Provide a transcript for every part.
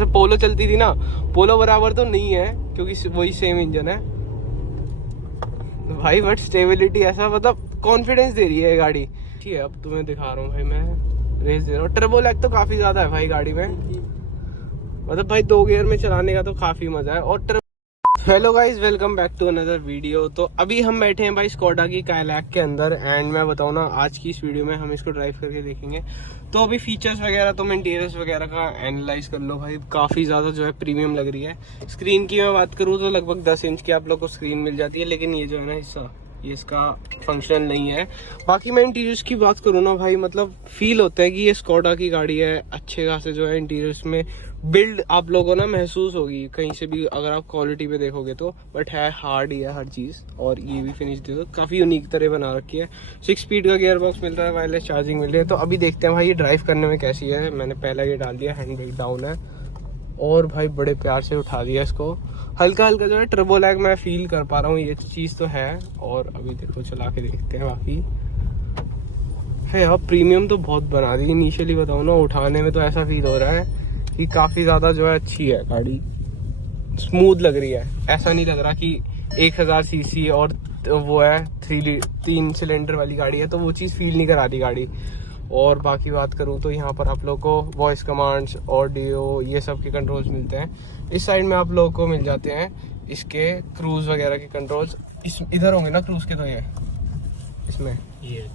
जैसे पोलो चलती थी ना, पोलो बराबर तो नहीं है क्योंकि वही सेम इंजन है भाई, बट स्टेबिलिटी ऐसा मतलब कॉन्फिडेंस दे रही है गाड़ी। ठीक है, अब तुम्हें दिखा रहा हूँ भाई, मैं रेस दे रहा हूँ। टर्बो लैग तो काफी ज्यादा है भाई गाड़ी में, मतलब भाई 2 गियर में चलाने का तो काफी मजा है। और hello guys, welcome back to another video. तो अभी हम बैठे हैं भाई स्कोडा की काइलैक के अंदर, एंड मैं बताऊँ ना, आज की इस वीडियो में हम इसको ड्राइव करके देखेंगे। तो अभी फीचर्स वगैरह, तुम इंटीरियर्स वगैरह का एनालाइज कर लो भाई, काफी ज्यादा जो है प्रीमियम लग रही है। स्क्रीन की मैं बात करूँ तो लगभग 10 इंच की आप लोग को स्क्रीन मिल जाती है, लेकिन ये जो है ना हिस्सा, ये इसका फंक्शनल नहीं है। बाकी मैं इंटीरियर्स की बात करूँ ना भाई, मतलब फील होता है कि ये स्कोडा की गाड़ी है। अच्छे खासे जो है इंटीरियर्स में बिल्ड आप लोगों को ना महसूस होगी कहीं से भी अगर आप क्वालिटी पे देखोगे तो, बट है हार्ड ही है हर चीज़। और ये भी फिनिश देखो, काफ़ी यूनिक तरह बना रखी है। 6 स्पीड का गियर बॉक्स मिल रहा है, वायरलेस चार्जिंग मिल रही है। तो अभी देखते हैं भाई ये ड्राइव करने में कैसी है। मैंने पहला ये डाल दिया, हैंड ब्रेक डाउन है, और भाई बड़े प्यार से उठा दिया इसको। हल्का हल्का जो है टर्बो लैग मैं फील कर पा रहा हूँ, ये चीज़ तो है। और अभी देखो चला के देखते हैं। बाकी है यार, प्रीमियम तो बहुत बना दी। इनिशियली बताऊँ ना, उठाने में तो ऐसा फील हो रहा है कि काफ़ी ज़्यादा जो है अच्छी है गाड़ी, स्मूथ लग रही है। ऐसा नहीं लग रहा कि 1000 सीसी और वो है 3 सिलेंडर वाली गाड़ी है, तो वो चीज़ फील नहीं करा रही गाड़ी। और बाकी बात करूँ तो यहाँ पर आप लोग को वॉइस कमांड्स, ऑडियो, ये सब के कंट्रोल्स मिलते हैं। इस साइड में आप लोगों को मिल जाते हैं इसके क्रूज वगैरह के कंट्रोल्स। इधर होंगे ना क्रूज के, तो ये इसमें ये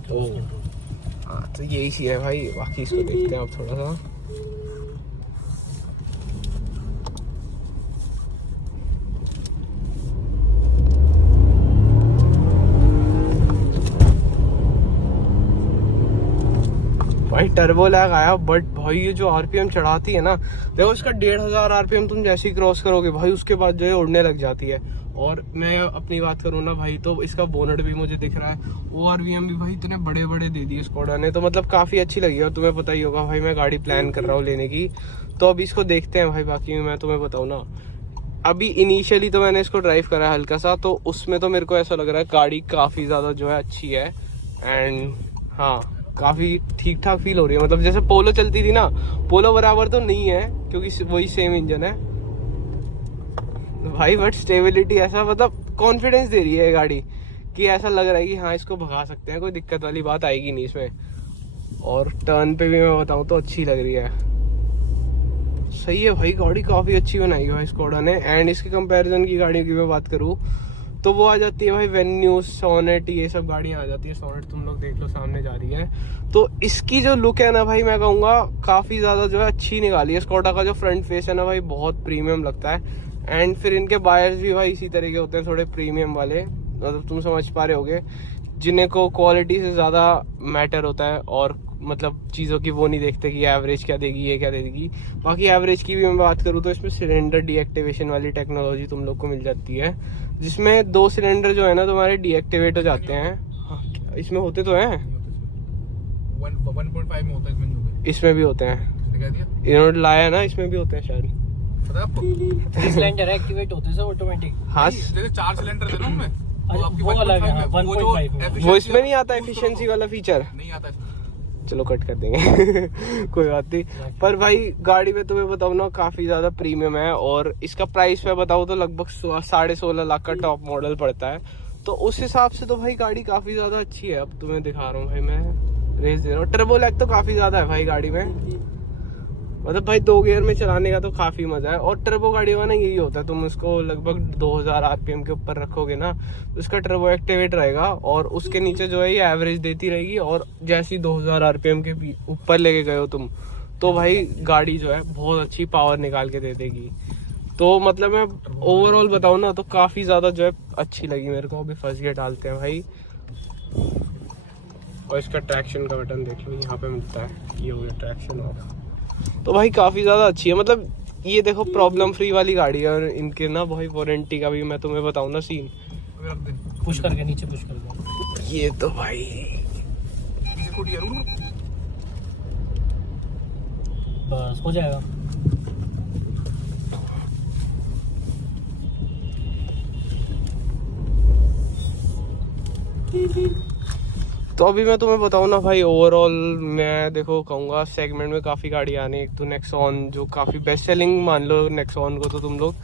हाँ, तो यही चीज़ है भाई। बाकी इसको देखते हैं आप थोड़ा सा। भाई टर्बो लैग आया, बट भाई ये जो आरपीएम चढ़ाती है ना, देखो इसका 1500 आरपीएम तुम जैसे ही क्रॉस करोगे भाई, उसके बाद जो है उड़ने लग जाती है। और मैं अपनी बात करूँ ना भाई, तो इसका बोनट भी मुझे दिख रहा है, ओआरवीएम भी भाई इतने बड़े बड़े दे दिए स्कोडा ने, तो मतलब काफ़ी अच्छी लगी। और तुम्हें पता ही होगा भाई, मैं गाड़ी प्लान कर रहा हूँ लेने की, तो अभी इसको देखते हैं भाई। बाकी मैं तुम्हें बताऊँ ना, अभी इनिशियली तो मैंने इसको ड्राइव करा है हल्का सा, तो उसमें तो मेरे को ऐसा लग रहा है गाड़ी काफ़ी ज़्यादा जो है अच्छी है। एंड हाँ, काफ़ी ठीक ठाक फील हो रही है। मतलब जैसे पोलो चलती थी ना, पोलो बराबर तो नहीं है क्योंकि वही सेम इंजन है भाई, बट स्टेबिलिटी ऐसा मतलब कॉन्फिडेंस दे रही है गाड़ी कि ऐसा लग रहा है कि हाँ इसको भगा सकते हैं, कोई दिक्कत वाली बात आएगी नहीं इसमें। और टर्न पे भी मैं बताऊँ तो अच्छी लग रही है, सही है भाई। गाड़ी काफ़ी अच्छी बनाई है भाई स्कोडा ने। एंड इसके कंपैरिजन की गाड़ियों की मैं बात करूँ तो वो आ जाती है भाई वेन्यू, सोनेट, ये सब गाड़ियाँ आ जाती है। सोनेट तुम लोग देख लो सामने जा रही है, तो इसकी जो लुक है ना भाई, मैं कहूँगा काफ़ी ज़्यादा जो है अच्छी निकाली है। स्कोडा का जो फ्रंट फेस है ना भाई, बहुत प्रीमियम लगता है। एंड फिर इनके बायर्स भी भाई इसी तरह के होते हैं, थोड़े प्रीमियम वाले, मतलब तुम समझ पा रहे होगे, जिन्हें को क्वालिटी से ज़्यादा मैटर होता है। और मतलब चीज़ों की वो नहीं देखते कि एवरेज क्या देगी, ये क्या देगी। बाकी एवरेज की भी मैं बात करूँ तो इसमें सिलेंडर डीएक्टिवेशन वाली टेक्नोलॉजी तुम लोग को मिल जाती है, जिसमें 2 सिलेंडर जो है ना तुम्हारे डीएक्टिवेट हो जाते हैं। हाँ, इसमें होते तो हैं, 1.5 में होता है, इसमें भी होते हैं, इन्होंने लाया ना, इसमें भी होते हैं शायद। पता है आपको? सिलेंडर एक्टिवेट होते हैं ऑटोमेटिक। हाँ, जैसे 4 सिलेंडर थे ना उनमें, वो अलग है, 1.5 में। वो इसमें नहीं आता एफिशिएंसी वाला फीचर, नहीं आता इसमें। चलो कट कर देंगे कोई बात नहीं। पर भाई गाड़ी में तुम्हें बताऊँ ना, काफ़ी ज़्यादा प्रीमियम है। और इसका प्राइस मैं बताऊँ तो लगभग 16.5 लाख का टॉप मॉडल पड़ता है, तो उस हिसाब से तो भाई गाड़ी काफ़ी ज़्यादा अच्छी है। अब तुम्हें दिखा रहा हूँ भाई, मैं रेस दे रहा हूँ। टर्बो लैग तो काफ़ी ज़्यादा है भाई गाड़ी में, मतलब भाई 2 गियर में चलाने का तो काफ़ी मज़ा है। और टर्बो गाड़ियों का ना यही होता है, तुम इसको लगभग 2000 आरपीएम के ऊपर रखोगे ना, तो इसका टर्बो एक्टिवेट रहेगा, और उसके नीचे जो है ये एवरेज देती रहेगी। और जैसे ही 2000 आरपीएम के ऊपर लेके गए हो तुम, तो भाई गाड़ी जो है बहुत अच्छी पावर निकाल के दे देगी। तो मतलब मैं ओवरऑल बताऊँ ना, तो काफ़ी ज़्यादा जो है अच्छी लगी मेरे को। अभी फर्स्ट गियर डालते हैं भाई, और इसका ट्रैक्शन का बटन देख लो, यहाँ पे मिलता है, ये हो गया ट्रैक्शन। और तो भाई काफ़ी ज़्यादा अच्छी है, मतलब ये देखो प्रॉब्लम फ्री वाली गाड़ी है। और इनके ना भाई वारंटी का भी मैं तुम्हें बताऊँ ना सीन, पुश करके नीचे पुश करके, ये तो भाई बस हो जाएगा। तो अभी मैं तुम्हें बताऊँ ना भाई, ओवरऑल मैं देखो कहूँगा सेगमेंट में काफ़ी गाड़ी आने, एक तो नेक्सॉन जो काफ़ी बेस्ट सेलिंग मान लो नेक्सॉन को तो तुम लोग,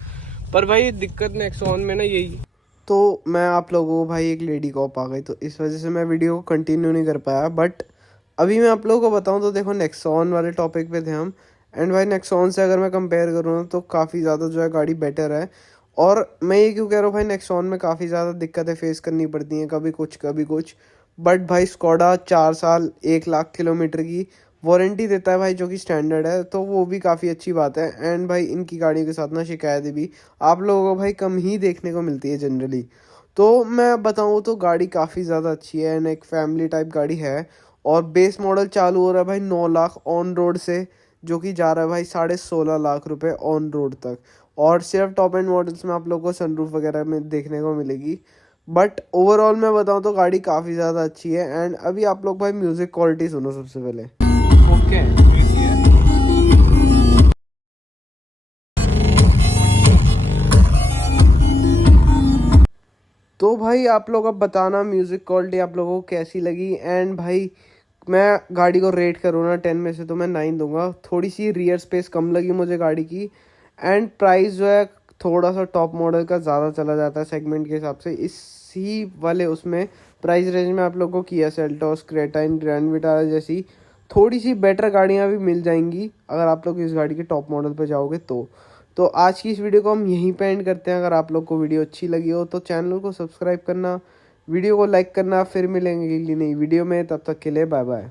पर भाई दिक्कत नेक्सॉन में ना यही, तो मैं आप लोगों को भाई एक लेडी कॉप आ गई तो इस वजह से मैं वीडियो को कंटिन्यू नहीं कर पाया। बट अभी मैं आप लोगों को बताऊं तो देखो नेक्सॉन वाले टॉपिक पे थे हम, एंड भाई नेक्सॉन से अगर मैं कंपेयर करूँ ना तो काफ़ी ज़्यादा जो है गाड़ी बेटर है। और मैं ये क्यों कह रहा हूँ भाई, नेक्सॉन में काफ़ी ज़्यादा दिक्कतें फेस करनी पड़ती हैं, कभी कुछ कभी कुछ, बट भाई स्कोडा 4 साल 1 लाख किलोमीटर की वारंटी देता है भाई, जो कि स्टैंडर्ड है, तो वो भी काफ़ी अच्छी बात है। एंड भाई इनकी गाड़ियों के साथ ना शिकायतें भी आप लोगों को भाई कम ही देखने को मिलती है जनरली। तो मैं बताऊँ तो गाड़ी काफ़ी ज़्यादा अच्छी है एंड एक फैमिली टाइप गाड़ी है। और बेस मॉडल चालू हो रहा है भाई 9 लाख ऑन रोड से, जो कि जा रहा है भाई 16.5 लाख रुपए ऑन रोड तक। और सिर्फ टॉप एंड मॉडल्स में आप लोगों को सनरूफ वगैरह में देखने को मिलेगी। बट ओवरऑल मैं बताऊँ तो गाड़ी काफ़ी ज़्यादा अच्छी है। एंड अभी आप लोग भाई म्यूज़िक क्वालिटी सुनो सबसे पहले। ओके एसी है। तो भाई आप लोग अब बताना म्यूज़िक क्वालिटी आप लोगों को कैसी लगी। एंड भाई मैं गाड़ी को रेट करूँ ना 10 में से तो मैं 9 दूंगा। थोड़ी सी रियर स्पेस कम लगी मुझे गाड़ी की, एंड प्राइस जो है थोड़ा सा टॉप मॉडल का ज़्यादा चला जाता है सेगमेंट के हिसाब से। इसी वाले उसमें प्राइस रेंज में आप लोग को किया सेल्टोस, क्रेटा इन, ग्रैंड विटारा जैसी थोड़ी सी बेटर गाड़ियाँ भी मिल जाएंगी अगर आप लोग इस गाड़ी के टॉप मॉडल पर जाओगे तो आज की इस वीडियो को हम यहीं पे एंड करते हैं। अगर आप लोग को वीडियो अच्छी लगी हो तो चैनल को सब्सक्राइब करना, वीडियो को लाइक करना। फिर मिलेंगे अगली नई वीडियो में, तब तक के लिए बाय बाय।